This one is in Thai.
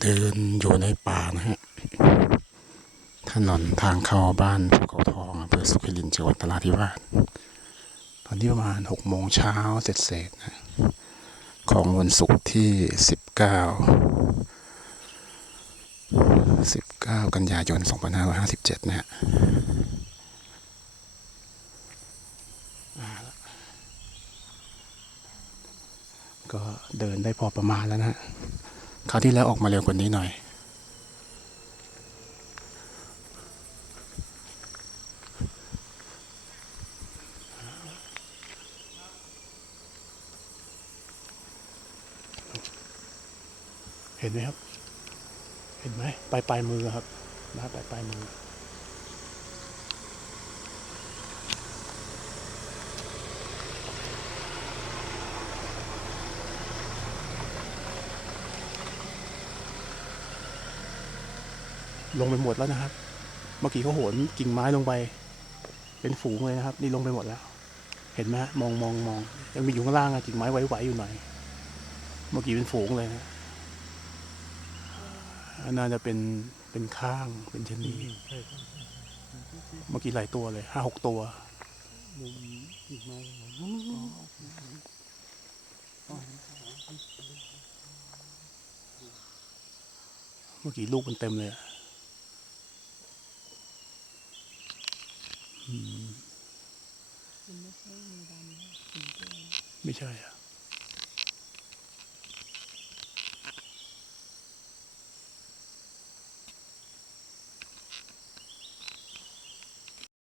เดินอยู่ในป่านะฮะ ถนนทางเข้าบ้านภูเขาทองอำเภอสุขลินจังหวัดนราธิวาส ตอนนี้ประมาณหกโมงเช้าเสร็จเสร็จนะ ของวันศุกร์ที่สิบเก้าสิบเก้ากันยายนสองพันห้าร้อยห้าสิบเจ็ดนะฮะก็เดินได้พอประมาณแล้วนะฮะ คราวที่แล้วออกมาเร็วกว่านี้หน่อย เห็นไหมครับ เห็นไหมปลายปลายมือครับนะปลายปลายมือ ลงไปหมดแล้วนะครับ เมื่อกี้เขาโหนกิ่งไม้ลงไป เป็นฝูงเลยนะครับ นี่ลงไปหมดแล้ว เห็นไหมมองมองมองยังมีอยู่ข้างล่างอะกิ่งไม้ไหวๆอยู่หน่อย เมื่อกี้เป็นฝูงเลยนะน่าจะเป็นเป็นข้างเป็นชนีเมื่อกี้หลายตัวเลยห้าหกตัวเมื่อกี้ลูกมันเต็มเลยอะอืม ไม่ใช่อะ